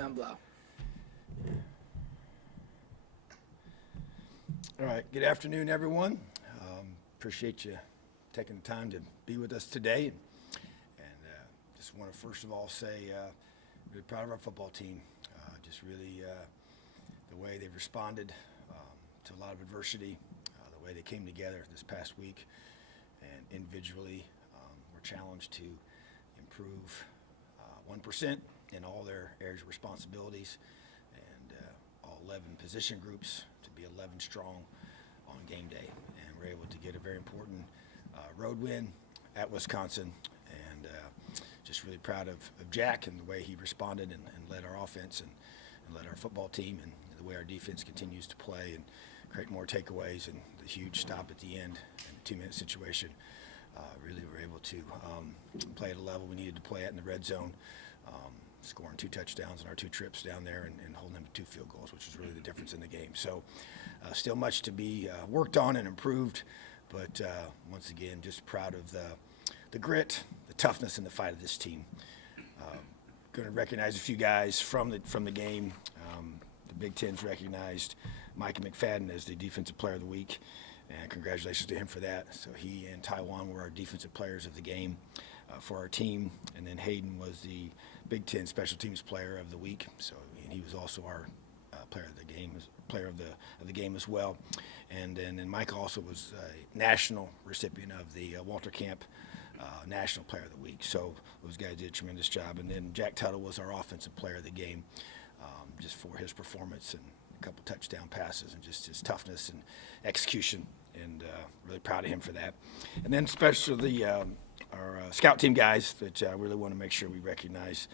John Blau. All right, good afternoon, everyone. Appreciate you taking the time to be with us today. And just want to first of all say really proud of our football team. Just really the way they've responded to a lot of adversity, the way they came together this past week, and individually were challenged to improve 1% in all their areas of responsibilities, and all 11 position groups to be 11 strong on game day. And we're able to get a very important road win at Wisconsin, and just really proud of Jack and the way he responded and led our offense and led our football team, and the way our defense continues to play and create more takeaways, and the huge stop at the end and the 2-minute situation. Really were able to play at a level we needed to play at in the red zone, scoring 2 touchdowns in our 2 trips down there and holding them to 2 field goals, which was really the difference in the game. So still much to be worked on and improved, but once again, just proud of the grit, the toughness, and the fight of this team. Going to recognize a few guys from the game. The Big Ten's recognized Micah McFadden as the Defensive Player of the Week, and congratulations to him for that. So he and Taiwan were our defensive players of the game for our team, and then Hayden was the Big Ten Special Teams Player of the Week. So and he was also our player of the game as well. And then Mike also was a national recipient of the Walter Camp National Player of the Week. So those guys did a tremendous job. And then Jack Tuttle was our Offensive Player of the game, just for his performance and a couple touchdown passes and just his toughness and execution. And really proud of him for that. And then especially our scout team guys that I really want to make sure we recognize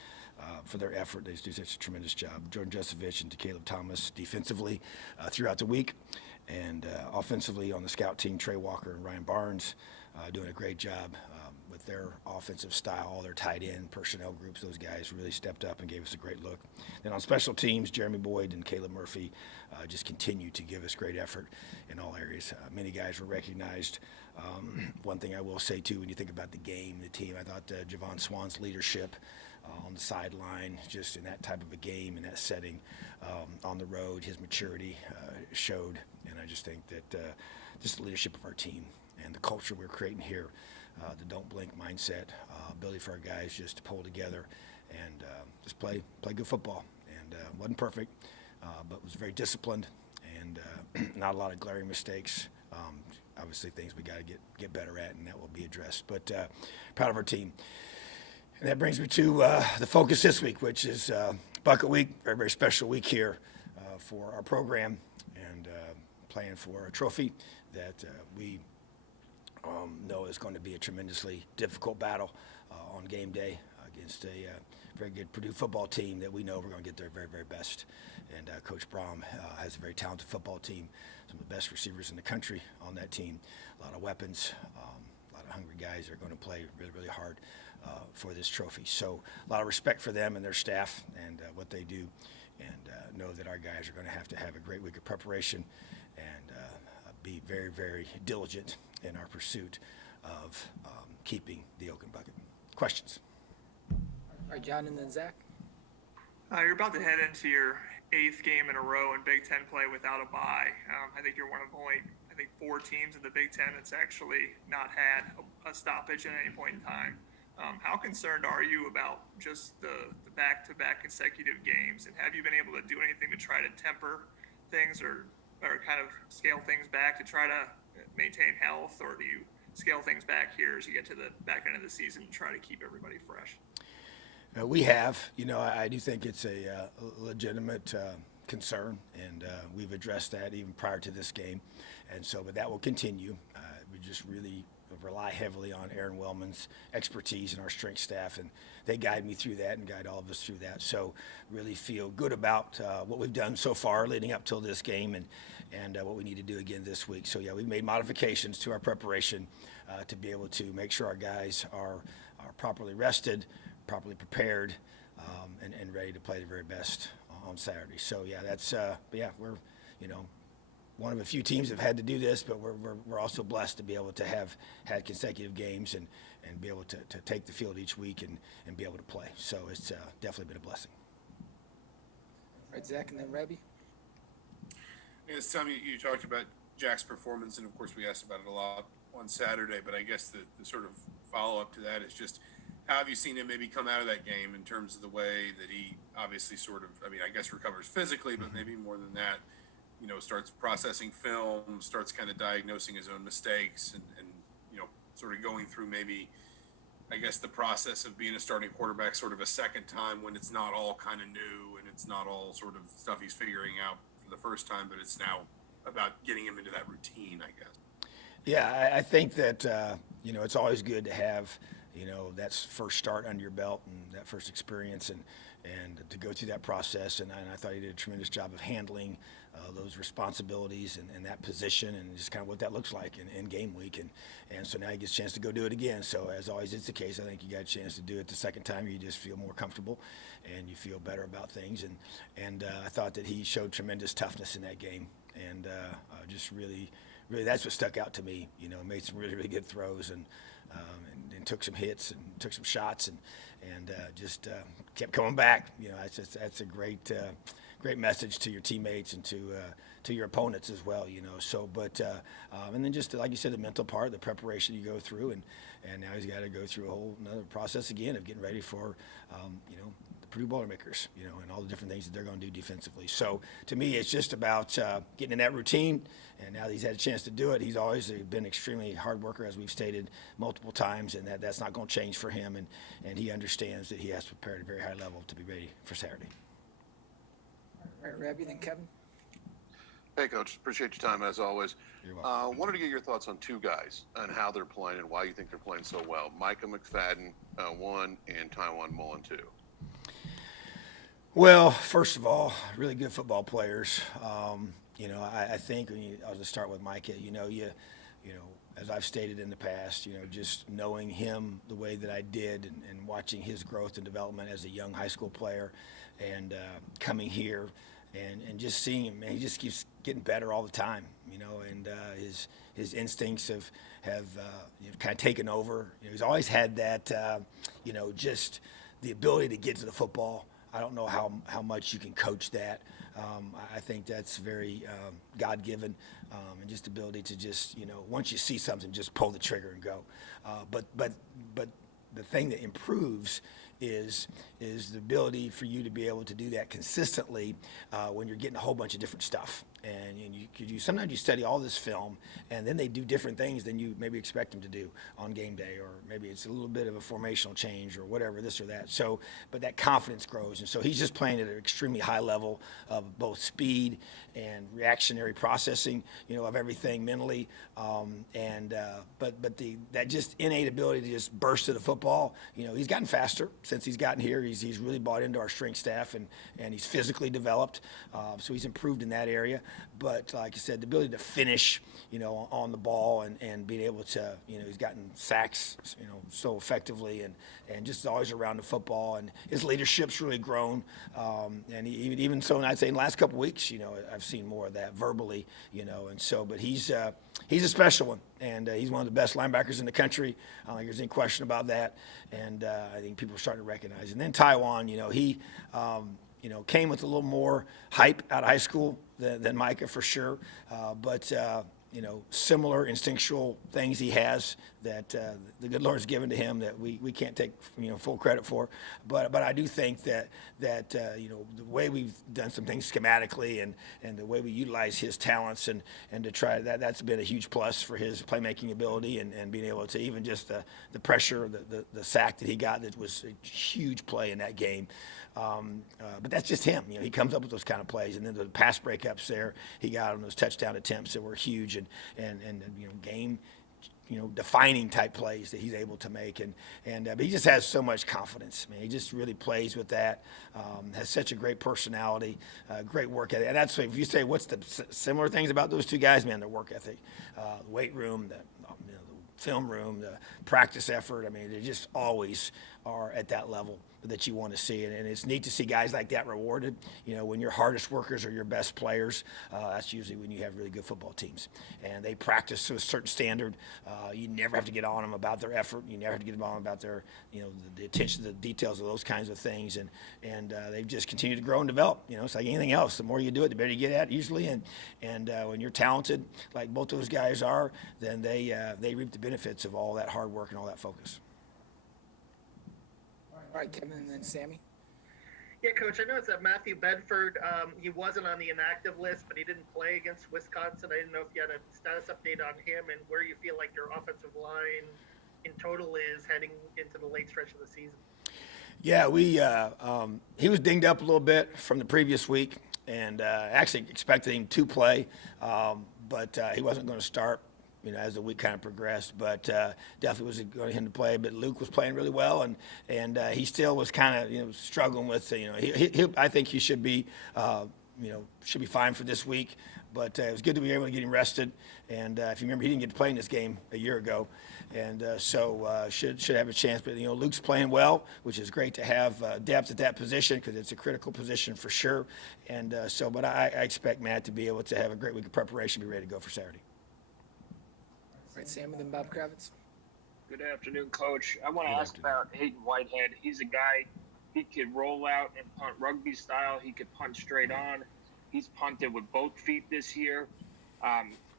for their effort. They do such a tremendous job. Jordan Jusovich and Caleb Thomas defensively throughout the week, and offensively on the scout team, Trey Walker and Ryan Barnes doing a great job with their offensive style, all their tight end personnel groups. Those guys really stepped up and gave us a great look. Then on special teams, Jeremy Boyd and Caleb Murphy just continue to give us great effort in all areas. Many guys were recognized. One thing I will say, too, when you think about the game, the team, I thought Javon Swan's leadership on the sideline, just in that type of a game, in that setting, on the road, his maturity showed. And I just think that just the leadership of our team and the culture we're creating here, the don't blink mindset, ability for our guys just to pull together and just play good football. And wasn't perfect, but was very disciplined, and not a lot of glaring mistakes. Obviously things we got to get better at, and that will be addressed. But proud of our team. And that brings me to the focus this week, which is Bucket Week, very, very special week here for our program, and playing for a trophy that we know is going to be a tremendously difficult battle on game day against a very good Purdue football team that we know we're going to get their very, very best. And Coach Brom has a very talented football team, some of the best receivers in the country on that team, a lot of weapons, a lot of hungry guys that are going to play really, really hard for this trophy. So a lot of respect for them and their staff and what they do, and know that our guys are going to have a great week of preparation and be very, very diligent in our pursuit of keeping the Oaken Bucket. Questions? All right, John, and then Zach. You're about to head into your 8th game in a row in Big Ten play without a bye. I think you're one of only, 4 teams in the Big Ten that's actually not had a stoppage at any point in time. How concerned are you about just the back-to-back consecutive games, and have you been able to do anything to try to temper things or kind of scale things back to try to maintain health, or do you scale things back here as you get to the back end of the season and try to keep everybody fresh? We have. I do think it's a legitimate concern, and we've addressed that even prior to this game, and so but that will continue. We just really rely heavily on Aaron Wellman's expertise and our strength staff, and they guide me through that and guide all of us through that. So really feel good about what we've done so far leading up till this game, and what we need to do again this week. So yeah, we've made modifications to our preparation to be able to make sure our guys are properly rested, properly prepared, and ready to play the very best on Saturday. So yeah, that's we're one of a few teams have had to do this, but we're also blessed to be able to have had consecutive games and be able to take the field each week and be able to play. So it's definitely been a blessing. right, Zach, and then Rebby. Yes, Tom, you talked about Jack's performance, and of course we asked about it a lot on Saturday, but I guess the sort of follow-up to that is just how have you seen him maybe come out of that game in terms of the way that he obviously sort of, I mean, I guess recovers physically, but maybe more than that, you know, starts processing film, starts kind of diagnosing his own mistakes and you know, sort of going through maybe, I guess, the process of being a starting quarterback sort of a second time when it's not all kind of new and it's not all sort of stuff he's figuring out for the first time, but it's now about getting him into that routine, I guess. Yeah, I think that, you know, it's always good to have, you know, that first start under your belt and that first experience and to go through that process. And I thought he did a tremendous job of handling those responsibilities and that position and just kind of what that looks like in game week. And so now he gets a chance to go do it again. So as always is the case, I think you got a chance to do it the second time. You just feel more comfortable and you feel better about things. And I thought that he showed tremendous toughness in that game. And just really that's what stuck out to me. You know, made some really good throws and took some hits and took some shots and just kept coming back. You know, that's a great message to your teammates and to your opponents as well. You know, so but and then just like you said, the mental part, the preparation you go through, and now he's got to go through a whole another process again of getting ready for you know, the Purdue Boilermakers, you know, and all the different things that they're going to do defensively. So to me, it's just about getting in that routine. And now that he's had a chance to do it, he's always been extremely hard worker, as we've stated multiple times, and that's not going to change for him. And he understands that he has to prepare at a very high level to be ready for Saturday. All right, Rebby, then Kevin. Hey, Coach. Appreciate your time, as always. You're welcome. Wanted to get your thoughts on two guys and how they're playing and why you think they're playing so well. Micah McFadden, one, and Taiwan Mullen, two. Well, first of all, really good football players. You know, I think I'll just start with Micah. You know, as I've stated in the past, you know, just knowing him the way that I did and watching his growth and development as a young high school player and coming here and just seeing him, man, he just keeps getting better all the time, you know, and his instincts have you know, kind of taken over. You know, he's always had that, you know, just the ability to get to the football. I don't know how much you can coach that. I think that's very God-given, and just ability to just, you know, once you see something, just pull the trigger and go. But the thing that improves is the ability for you to be able to do that consistently when you're getting a whole bunch of different stuff. And sometimes you study all this film, and then they do different things than you maybe expect them to do on game day, or maybe it's a little bit of a formational change or whatever, this or that. So, but that confidence grows, and so he's just playing at an extremely high level of both speed and reactionary processing, you know, of everything mentally, but that just innate ability to just burst to the football. You know, he's gotten faster since he's gotten here. He's really bought into our strength staff, and he's physically developed, so he's improved in that area. But like I said, the ability to finish, you know, on the ball and being able to, you know, he's gotten sacks, you know, so effectively and just always around the football, and his leadership's really grown. And even so, I'd say in the last couple of weeks, you know, I've seen more of that verbally, you know, and so, but he's a special one, and he's one of the best linebackers in the country. I don't think there's any question about that, and I think people are starting to recognize. And then Taiwan, you know, he, you know, came with a little more hype out of high school than Micah for sure, but you know, similar instinctual things he has that the good Lord's given to him that we can't take, you know, full credit for. But I do think that you know, the way we've done some things schematically and the way we utilize his talents and to try that's been a huge plus for his playmaking ability and being able to even just the pressure, the sack that he got, that was a huge play in that game. But that's just him. You know, he comes up with those kind of plays, and then the pass breakups there he got on those touchdown attempts that were huge and you know, game, you know, defining type plays that he's able to make, but he just has so much confidence. I mean, he just really plays with that. Has such a great personality, great work ethic, and that's if you say what's the similar things about those two guys, man, their work ethic, the weight room, the film room, the practice effort. I mean, they're just always are at that level that you want to see. And it's neat to see guys like that rewarded. You know, when your hardest workers are your best players, that's usually when you have really good football teams. And they practice to a certain standard. You never have to get on them about their effort. You never have to get on them about their, you know, the attention to the details of those kinds of things. And they've just continued to grow and develop. You know, it's like anything else. The more you do it, the better you get at it usually. And when you're talented, like both those guys are, then they reap the benefits of all that hard work and all that focus. All right, Kevin, and then Sammy. Yeah, Coach, I noticed that Matthew Bedford, he wasn't on the inactive list, but he didn't play against Wisconsin. I didn't know if you had a status update on him and where you feel like your offensive line in total is heading into the late stretch of the season. Yeah, he was dinged up a little bit from the previous week, and actually expected him to play, but he wasn't going to start, you know, as the week kind of progressed. But definitely was going to him to play. But Luke was playing really well, and he still was kind of, you know, struggling with, you know, I think he should be, you know, should be fine for this week. But it was good to be able to get him rested. And if you remember, he didn't get to play in this game a year ago, and so should have a chance. But you know, Luke's playing well, which is great to have depth at that position because it's a critical position for sure. And but I expect Matt to be able to have a great week of preparation, be ready to go for Saturday. All right, Sammy, then Bob Kravitz. Good afternoon, Coach. I want to ask about Hayden Whitehead. He's a guy, he could roll out and punt rugby style. He could punt straight on. He's punted with both feet this year.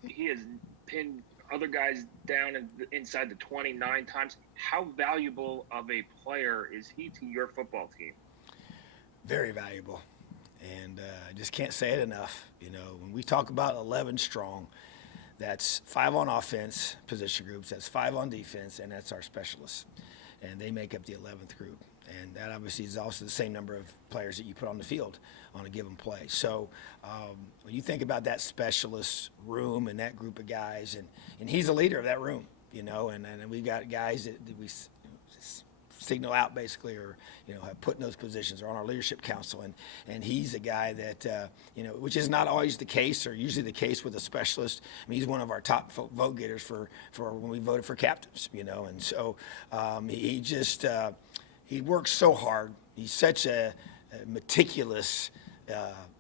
He has pinned other guys down inside the 29 times. How valuable of a player is he to your football team? Very valuable, and I just can't say it enough. You know, when we talk about 11 strong, that's 5 on offense position groups, that's 5 on defense, and that's our specialists. And they make up the 11th group. And that obviously is also the same number of players that you put on the field on a given play. So when you think about that specialist room and that group of guys, and he's a leader of that room, you know, and we got guys that we signal out basically, or you know, have put in those positions, or on our leadership council, and he's a guy that you know, which is not always the case, or usually the case with a specialist. I mean, he's one of our top vote getters for when we voted for captains, you know, and so he just he works so hard. He's such a meticulous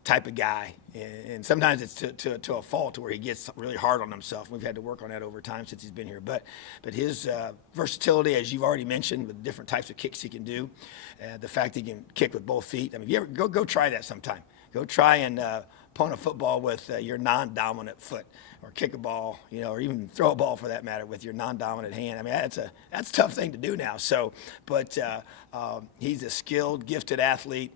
type of guy, and sometimes it's to a fault to where he gets really hard on himself. We've had to work on that over time since he's been here. But his versatility, as you've already mentioned, with different types of kicks he can do, the fact that he can kick with both feet. I mean, if you ever go try that sometime. Go try and punt a football with your non-dominant foot, or kick a ball, you know, or even throw a ball for that matter with your non-dominant hand. I mean, that's a tough thing to do now. So, but he's a skilled, gifted athlete,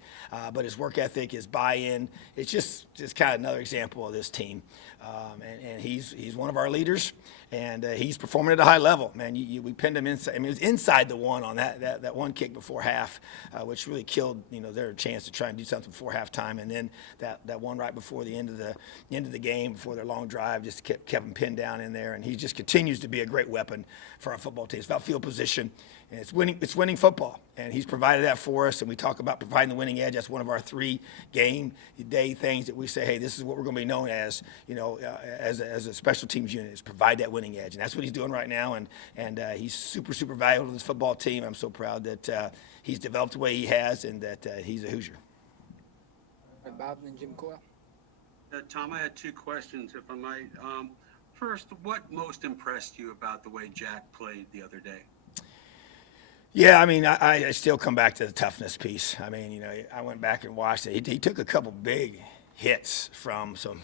but his work ethic, his buy-in, it's just kind of another example of this team. And he's one of our leaders, and he's performing at a high level. Man, we pinned him inside. I mean, it was inside the one on that one kick before half, which really killed, you know, their chance to try and do something before halftime. And then that one right before the end of the game, before their long drive, just kept him pinned down in there. And he just continues to be a great weapon for our football team. It's about field position, and it's winning football. And he's provided that for us. And we talk about providing the winning edge. That's one of our 3 game day things that we say, hey, this is what we're going to be known as, you know, as a special teams unit, is provide that winning edge. And that's what he's doing right now. And he's super, super valuable to this football team. I'm so proud that he's developed the way he has, and that he's a Hoosier. All right, Bob, and then Jim Coyle. Tom, I had 2 questions, if I might. First, what most impressed you about the way Jack played the other day? Yeah, I mean, I still come back to the toughness piece. I mean, you know, I went back and watched it. He took a couple big hits from some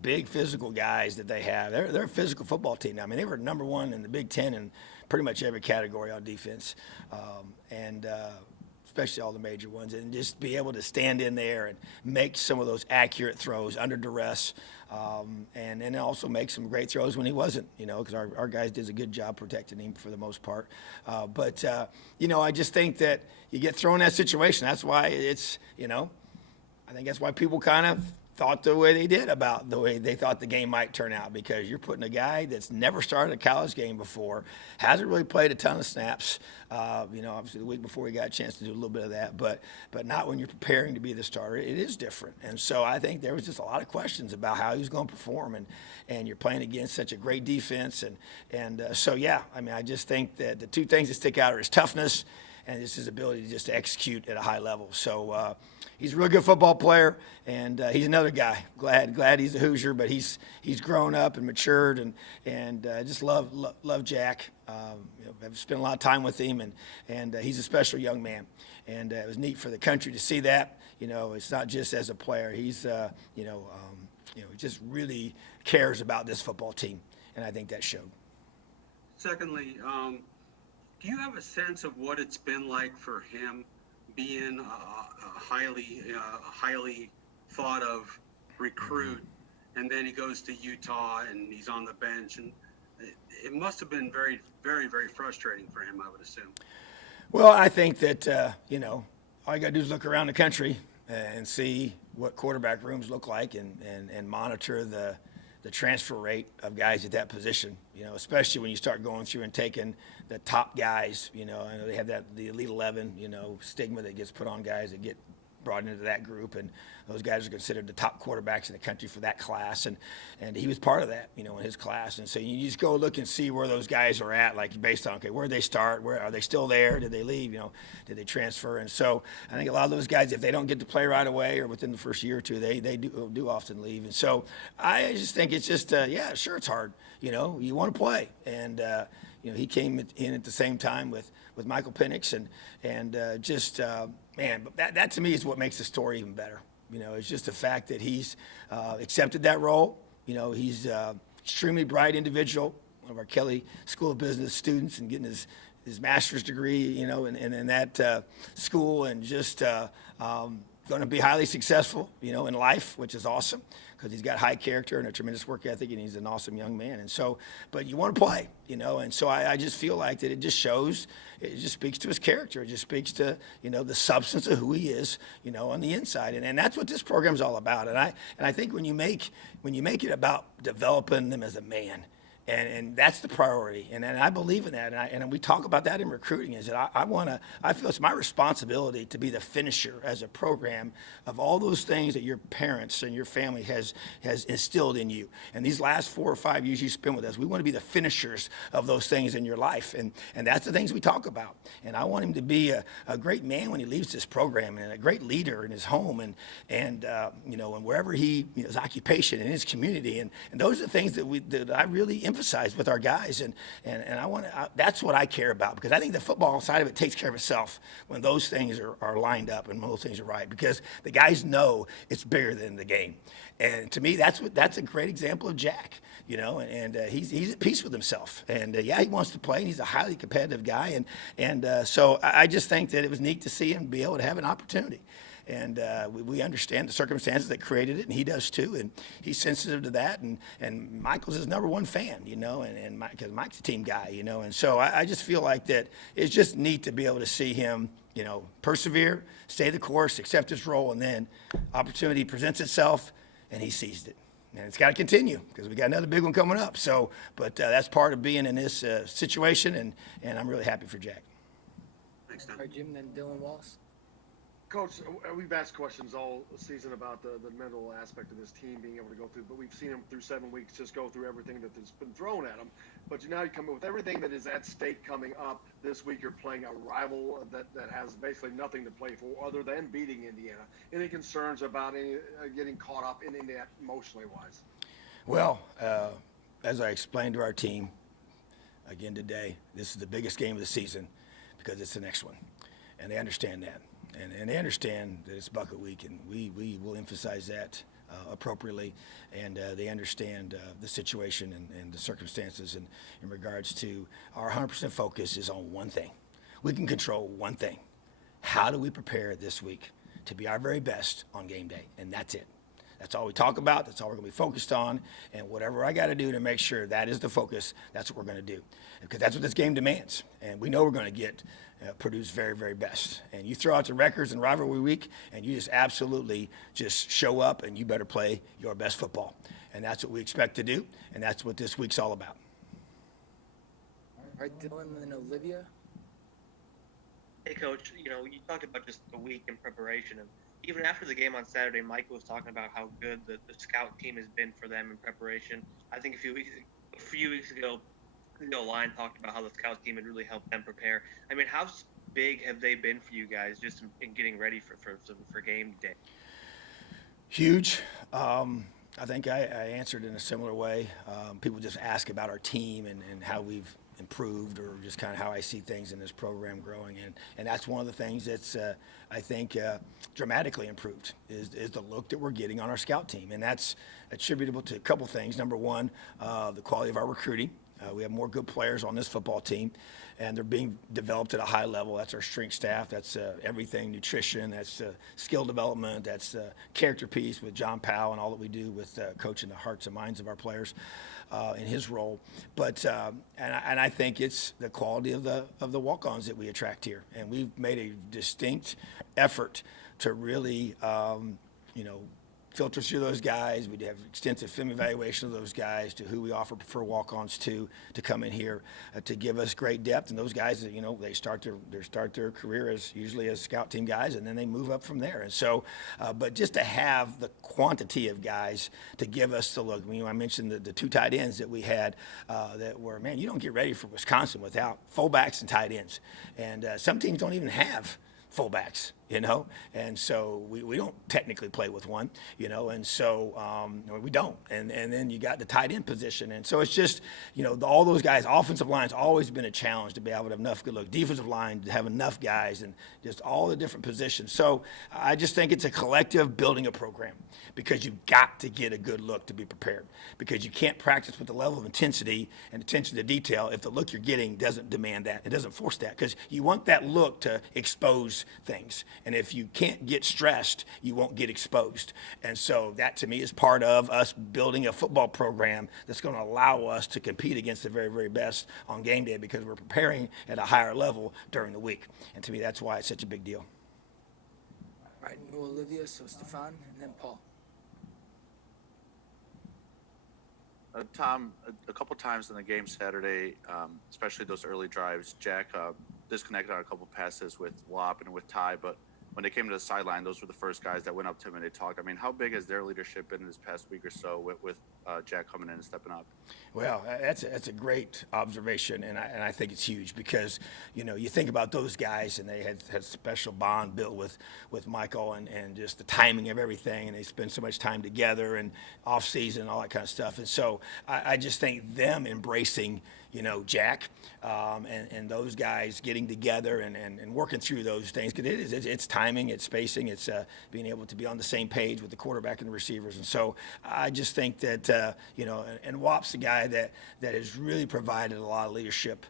big physical guys that they have. They're a physical football team now. I mean, they were number 1 in the Big Ten in pretty much every category on defense, and especially all the major ones, and just be able to stand in there and make some of those accurate throws under duress, and then also make some great throws when he wasn't, you know, because our guys did a good job protecting him for the most part. But you know, I just think that you get thrown in that situation. That's why it's, you know, I think that's why people kind of thought the way they did about the way they thought the game might turn out, because you're putting a guy that's never started a college game before, hasn't really played a ton of snaps. You know, obviously the week before he got a chance to do a little bit of that, but not when you're preparing to be the starter. It is different. And so I think there was just a lot of questions about how he was going to perform, and you're playing against such a great defense. And so, yeah, I mean, I just think that the 2 things that stick out are his toughness and just his ability to just execute at a high level. So he's a real good football player, and he's another guy. Glad he's a Hoosier, but he's grown up and matured, and just love Jack. I've spent a lot of time with him, and he's a special young man, and it was neat for the country to see that. It's not just as a player. He's he just really cares about this football team, and I think that showed. Secondly, do you have a sense of what it's been like for him being a highly thought of recruit, and then he goes to Utah and he's on the bench, and it must have been very, very, very frustrating for him, I would assume. Well, I think that all you got to do is look around the country and see what quarterback rooms look like, and monitor the transfer rate of guys at that position, especially when you start going through and taking the top guys. I know they have the Elite 11, stigma that gets put on guys that get brought into that group, and those guys are considered the top quarterbacks in the country for that class, and he was part of that, in his class. And so you just go look and see where those guys are at, like based on, okay, where did they start? Where are they still there? Did they leave? Did they transfer? And so I think a lot of those guys, if they don't get to play right away or within the first year or two, they do often leave. And so I just think it's just, yeah, sure, it's hard. You want to play, and he came in at the same time with Michael Penix, and just man, but that to me is what makes the story even better. It's just the fact that he's accepted that role. He's extremely bright individual, one of our Kelly School of Business students, and getting his master's degree, in that school, and just going to be highly successful, in life, which is awesome, because he's got high character and a tremendous work ethic, and he's an awesome young man. And so, but you want to play, and so I just feel like that it just shows, it just speaks to his character. It just speaks to, the substance of who he is, on the inside. And that's what this program's all about. And I think when you make it about developing them as a man, and that's the priority, and I believe in that, and we talk about that in recruiting. Is that I feel it's my responsibility to be the finisher as a program of all those things that your parents and your family has instilled in you. And these last 4 or 5 years you spent with us, we want to be the finishers of those things in your life, and that's the things we talk about. And I want him to be a great man when he leaves this program, and a great leader in his home, and and wherever his occupation in his community, and those are the things that I really emphasize with our guys, and that's what I care about, because I think the football side of it takes care of itself when those things are lined up and when those things are right, because the guys know it's bigger than the game. And to me, that's a great example of Jack, and he's at peace with himself, and yeah, he wants to play, and he's a highly competitive guy, and so I just think that it was neat to see him be able to have an opportunity. And we understand the circumstances that created it, and he does too, and he's sensitive to that. And Michael's his number one fan, and because Mike's a team guy, and so I just feel like that it's just neat to be able to see him, persevere, stay the course, accept his role, and then opportunity presents itself, and he seized it. And it's got to continue, because we got another big one coming up. So, but that's part of being in this situation, and I'm really happy for Jack. Thanks, Tom. All right, Jim, then Dylan Wallace. Coach, we've asked questions all season about the mental aspect of this team being able to go through, but we've seen them through 7 weeks just go through everything that's been thrown at them. But now you come in with everything that is at stake coming up this week. You're playing a rival that has basically nothing to play for other than beating Indiana. Any concerns about getting caught up in that emotionally wise? Well, as I explained to our team again today, this is the biggest game of the season because it's the next one, and they understand that. And they understand that it's bucket week, and we will emphasize that appropriately. And they understand the situation and the circumstances. And in regards to our 100% focus is on one thing. We can control one thing. How do we prepare this week to be our very best on game day? And that's it. That's all we talk about. That's all we're going to be focused on. And whatever I got to do to make sure that is the focus, that's what we're going to do. Because that's what this game demands. And we know we're going to get Purdue's very, very best. And you throw out the records in rivalry week, and you just absolutely just show up, and you better play your best football. And that's what we expect to do, and that's what this week's all about. All right, Dylan and Olivia. Hey, Coach, you talked about just the week in preparation, and even after the game on Saturday, Michael was talking about how good the scout team has been for them in preparation. I think a few weeks ago, the line talked about how the scout team had really helped them prepare. I mean, how big have they been for you guys just in getting ready for game day? Huge. I think I answered in a similar way. People just ask about our team and how we've improved, or just kind of how I see things in this program growing. And that's one of the things that's, I think, dramatically improved is the look that we're getting on our scout team. And that's attributable to a couple things. Number one, the quality of our recruiting. We have more good players on this football team, and they're being developed at a high level. That's our strength staff. That's everything, nutrition. That's skill development. That's character piece with John Powell and all that we do with coaching the hearts and minds of our players in his role. But and I think it's the quality of the walk-ons that we attract here, and we've made a distinct effort to really, filter through those guys. We have extensive film evaluation of those guys, to who we offer prefer walk-ons to come in here to give us great depth. And those guys, they start their career usually as scout team guys, and then they move up from there. And so, but just to have the quantity of guys to give us the look. I mentioned the two tight ends that we had that were, man, you don't get ready for Wisconsin without fullbacks and tight ends. And some teams don't even have fullbacks, and so we don't technically play with one, and so we don't. And then you got the tight end position. And so it's just, all those guys. Offensive line's always been a challenge to be able to have enough good look. Defensive line to have enough guys, and just all the different positions. So I just think it's a collective building a program, because you've got to get a good look to be prepared, because you can't practice with the level of intensity and attention to detail if the look you're getting doesn't demand that. It doesn't force that, because you want that look to expose things. And if you can't get stressed, you won't get exposed. And so that, to me, is part of us building a football program that's going to allow us to compete against the very, very best on game day, because we're preparing at a higher level during the week. And to me, that's why it's such a big deal. All right, new Olivia, so Stefan, and then Paul. Tom, a couple times in the game Saturday, especially those early drives, Jack disconnected on a couple passes with Wop and with Ty, but when they came to the sideline, those were the first guys that went up to him and they talked. I mean, how big has their leadership been this past week or so with Jack coming in and stepping up? Well, that's a great observation, and I think it's huge, because you think about those guys, and they had a special bond built with Michael, and just the timing of everything, and they spend so much time together and off season and all that kind of stuff. And so I just think them embracing Jack, and those guys getting together and working through those things, because it's timing, it's spacing, it's being able to be on the same page with the quarterback and the receivers. And so I just think that and Wop's the guy that has really provided a lot of leadership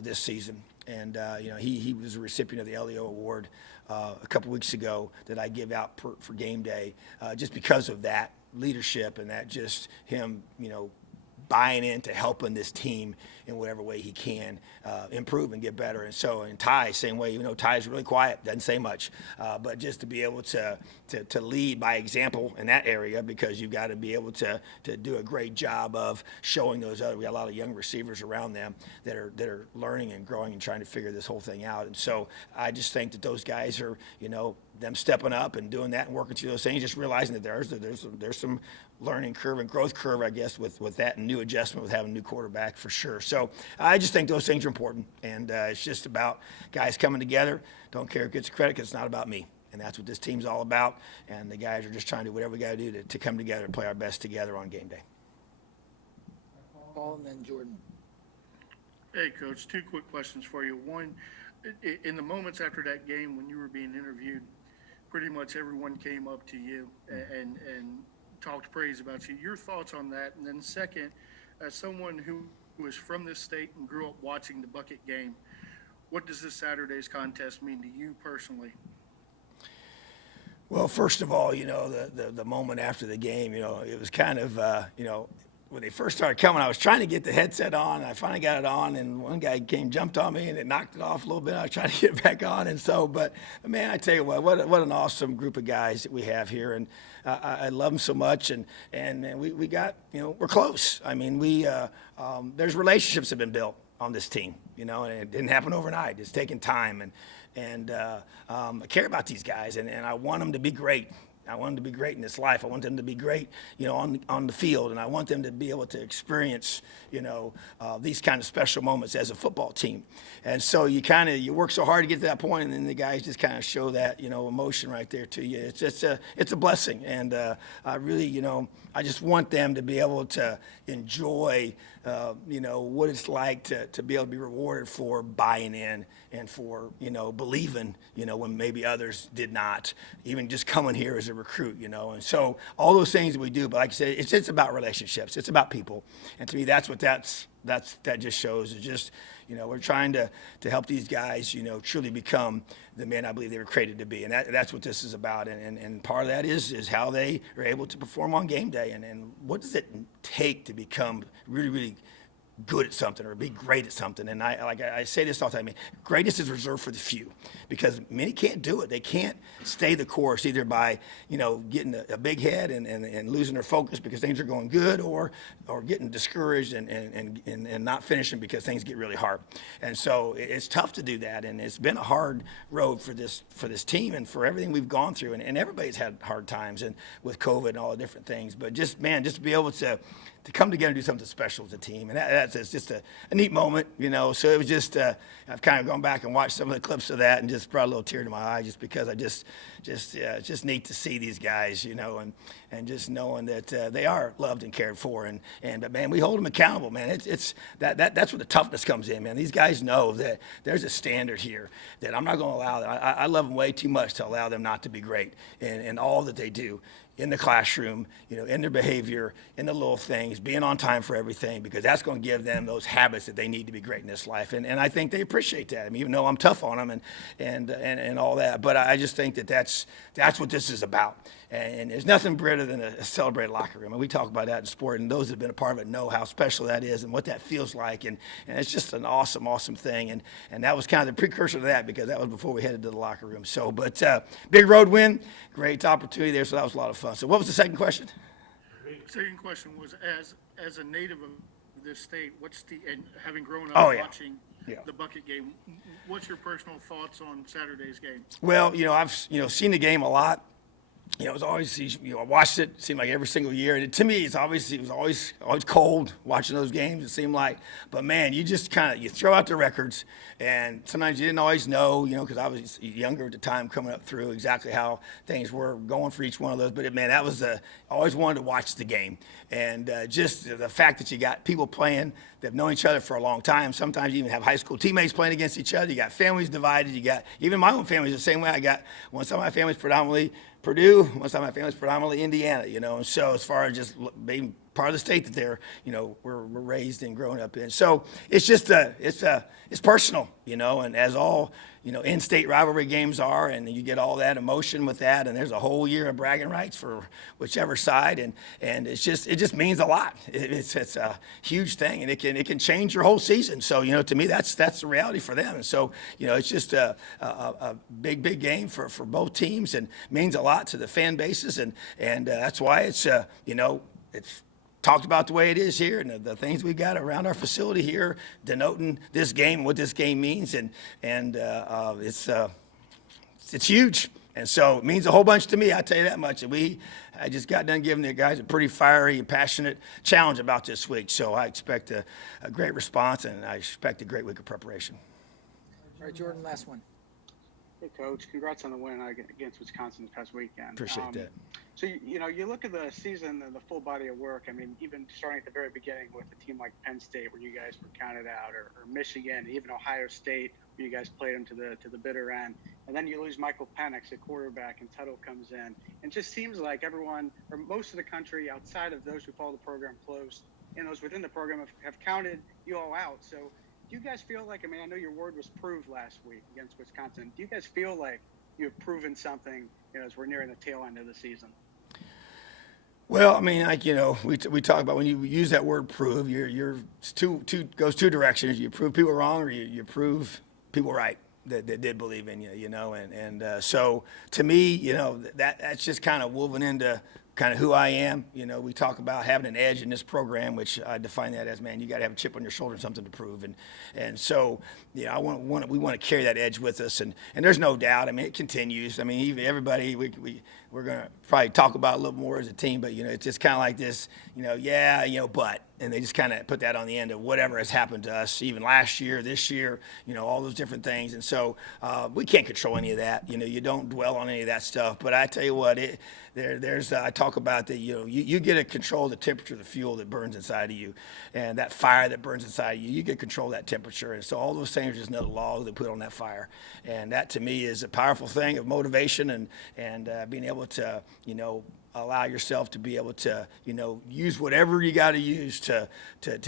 this season. And he was a recipient of the LEO award a couple weeks ago that I give out for game day, just because of that leadership, and that just him buying into helping this team in whatever way he can improve and get better. And so, in Ty, same way, Ty's really quiet, doesn't say much, but just to be able to lead by example in that area, because you've got to be able to do a great job of showing those other. We got a lot of young receivers around them that are learning and growing and trying to figure this whole thing out. And so I just think that those guys are, them stepping up and doing that and working through those things, just realizing that there's some learning curve and growth curve, I guess, with that new adjustment with having a new quarterback, for sure. So I just think those things are important, and it's just about guys coming together. Don't care who gets the credit, because it's not about me, and that's what this team's all about. And the guys are just trying to do whatever we got to do to come together and play our best together on game day. Paul, and then Jordan. Hey, Coach, two quick questions for you. One, in the moments after that game when you were being interviewed, pretty much everyone came up to you and talked praise about you. Your thoughts on that? And then second, as someone who was from this state and grew up watching the Bucket game, what does this Saturday's contest mean to you personally? Well, first of all, the moment after the game, it was kind of, when they first started coming, I was trying to get the headset on, and I finally got it on, and one guy jumped on me, and it knocked it off a little bit. I was trying to get it back on, and so, but man, I tell you what an awesome group of guys that we have here, and I love them so much, and we got, we're close. I mean, there's relationships that have been built on this team, and it didn't happen overnight. It's taken time, and I care about these guys, and I want them to be great. I want them to be great in this life. I want them to be great, on the field, and I want them to be able to experience, these kind of special moments as a football team. And so you work so hard to get to that point, and then the guys just kind of show that, emotion right there to you. It's just it's a blessing, and I really, I just want them to be able to enjoy, what it's like to be able to be rewarded for buying in and for, believing, when maybe others did not, even just coming here as a recruit, And so all those things that we do, but like I said, it's about relationships. It's about people. And to me, that's what that just shows. It's just, we're trying to help these guys, truly become the men I believe they were created to be. And that's what this is about. And part of that is how they are able to perform on game day. And what does it take to become really, really good at something or be great at something? And I say this all the time, greatness is reserved for the few, because many can't do it. They can't stay the course either by, getting a big head and losing their focus because things are going good, or getting discouraged and not finishing because things get really hard. And so it's tough to do that, and it's been a hard road for this team and for everything we've gone through, and everybody's had hard times and with COVID and all the different things. But just to be able to come together and do something special as a team. And that's just a neat moment, So it was just, I've kind of gone back and watched some of the clips of that and just brought a little tear to my eye just because it's just neat to see these guys, and just knowing that they are loved and cared for. But man, we hold them accountable, man. That's where the toughness comes in, man. These guys know that there's a standard here that I'm not going to allow that. I love them way too much to allow them not to be great in all that they do. In the classroom, in their behavior, in the little things, being on time for everything, because that's going to give them those habits that they need to be great in this life. And I think they appreciate that. I mean, even though I'm tough on them and all that, but I just think that's what this is about. And there's nothing better than a celebrated locker room. And we talk about that in sport, and those that have been a part of it know how special that is and what that feels like. And it's just an awesome, awesome thing. And that was kind of the precursor to that, because that was before we headed to the locker room. So, but big road win, great opportunity there. So that was a lot of fun. So what was the second question? Second question was, as a native of this state, and having grown up watching the Bucket game, what's your personal thoughts on Saturday's game? Well, I've seen the game a lot. It was always, I watched it, seemed like every single year. And to me, it was always cold watching those games, it seemed like. But man, you just you throw out the records, and sometimes you didn't always know, because I was younger at the time coming up through exactly how things were going for each one of those. But man, that was I always wanted to watch the game. And just the fact that you got people playing that have known each other for a long time. Sometimes you even have high school teammates playing against each other. You got families divided. You got, even my own family's the same way. I got one side of my family's predominantly Purdue, one side of my family's predominantly Indiana, and so as far as just being part of the state that they're, we're raised and grown up in. So it's just, it's personal, and as all, in-state rivalry games are, and you get all that emotion with that, and there's a whole year of bragging rights for whichever side, and it just means a lot. It's a huge thing, and it can change your whole season. So, to me, that's the reality for them. And so, it's just a big game for both teams, and means a lot to the fan bases, and that's why it's it's talked about the way it is here, and the things we got around our facility here denoting this game and what this game means, and it's huge. And so it means a whole bunch to me, I tell you that much. And I just got done giving the guys a pretty fiery and passionate challenge about this week. So I expect a great response, and I expect a great week of preparation. All right, Jordan, last one. Hey, Coach. Congrats on the win against Wisconsin this past weekend. Appreciate that. So, you look at the season and the full body of work. I mean, even starting at the very beginning with a team like Penn State, where you guys were counted out, or Michigan, even Ohio State, where you guys played them to the bitter end. And then you lose Michael Penix at quarterback, and Tuttle comes in. And it just seems like everyone, or most of the country, outside of those who follow the program close, and those within the program have counted you all out. So do you guys feel like, I know your word was proved last week against Wisconsin. Do you guys feel like you've proven something, as we're nearing the tail end of the season? Well, we talk about when you use that word prove, goes two directions. You prove people wrong, or you prove people right that did believe in you, and so to me, that's just kind of woven into kind of who I am. You know, we talk about having an edge in this program, which I define that as, man, you got to have a chip on your shoulder and something to prove. And so, you know, we want to carry that edge with us. And there's no doubt. I mean, it continues. I mean, even everybody, we're going to probably talk about a little more as a team, but, you know, it's just kind of like this, you know, yeah, you know, but. And they just kind of put that on the end of whatever has happened to us, even last year, this year, you know, all those different things. And so we can't control any of that. You know, you don't dwell on any of that stuff. But I tell you what, I talk about that, you know, you get to control the temperature of the fuel that burns inside of you, and that fire that burns inside of you, you get to control that temperature. And so all those things are just another log they put on that fire. And that, to me, is a powerful thing of motivation and being able to, you know, allow yourself to be able to, you know, use whatever you got to use to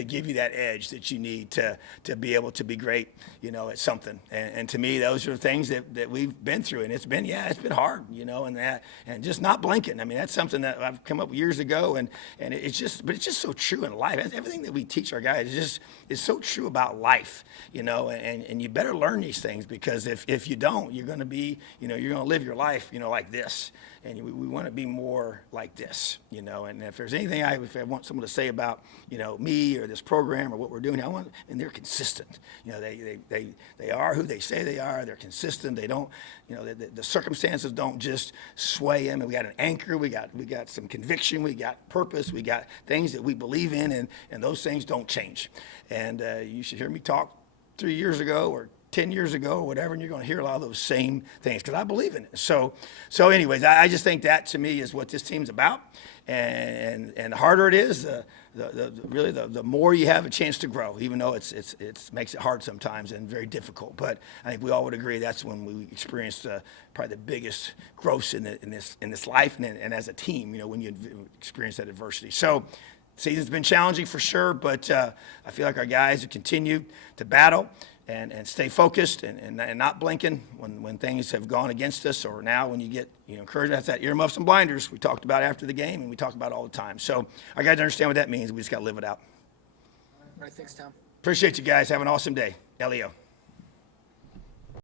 give you that edge that you need to be able to be great, you know, at something. And to me, those are things that we've been through, and it's been hard, you know, and just not blinking. I mean, that's something that I've come up with years ago, and it's just so true in life. Everything that we teach our guys is so true about life, you know, and you better learn these things, because if you don't, you're going to be, you know, you're going to live your life, you know, like this. And we want to be more like this, you know. And if there's anything if I want someone to say about, you know, me or this program or what we're doing, and they're consistent. You know, they are who they say they are. They're consistent. They don't, you know, the circumstances don't just sway them. And we got an anchor. We got some conviction. We got purpose. We got things that we believe in, and those things don't change. And you should hear me talk 3 years ago or 10 years ago or whatever, and you're going to hear a lot of those same things, because I believe in it. So anyways, I just think that, to me, is what this team's about. And the harder it is, really the more you have a chance to grow, even though it makes it hard sometimes and very difficult. But I think we all would agree that's when we experienced probably the biggest growth in this life and as a team, you know, when you experience that adversity. So season's been challenging for sure, but I feel like our guys have continued to battle and stay focused and not blinking when things have gone against us, or now when you get, you know, encouraged. That's that earmuffs and blinders we talked about after the game, and we talk about it all the time. So our guys understand what that means. We just got to live it out. All right, thanks, Tom. Appreciate you guys. Have an awesome day. Elio.